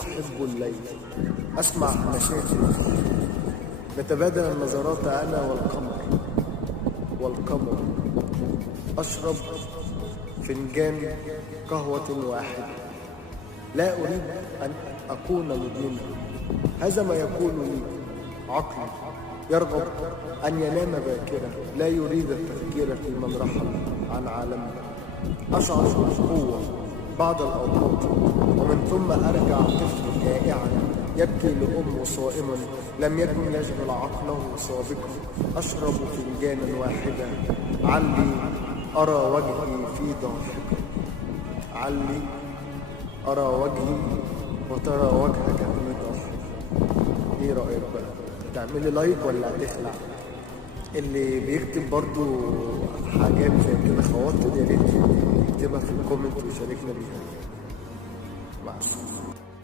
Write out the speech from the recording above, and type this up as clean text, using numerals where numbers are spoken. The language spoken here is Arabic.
أحب الليل، أسمع مشاكل، نتبادل النظرات أنا والقمر، أشرب فنجان قهوة واحدة. لا أريد أن أكون مدمنا، هذا ما يقول لي عقلي. يرغب أن ينام باكرا، لا يريد التفكير في من رحل عن عالمه. أشعر بالقوة بعض الأوقات، ومن ثم أرجع طفل جائعا يبكي لأمه صائما لم يكن يشغل عقله سابقا. أشرب فنجانا واحدا علي أرى وجهي في ضاحكة، علي أرى وجهي وترى وجهك في ضاحكة. إيه رأيك بقى؟ تعملي لايك ولا هتخلع؟ اللي بيكتب برضو حاجات زي كده خواطر يا ريت يكتبها في الكومنت ويشاركنا بيها.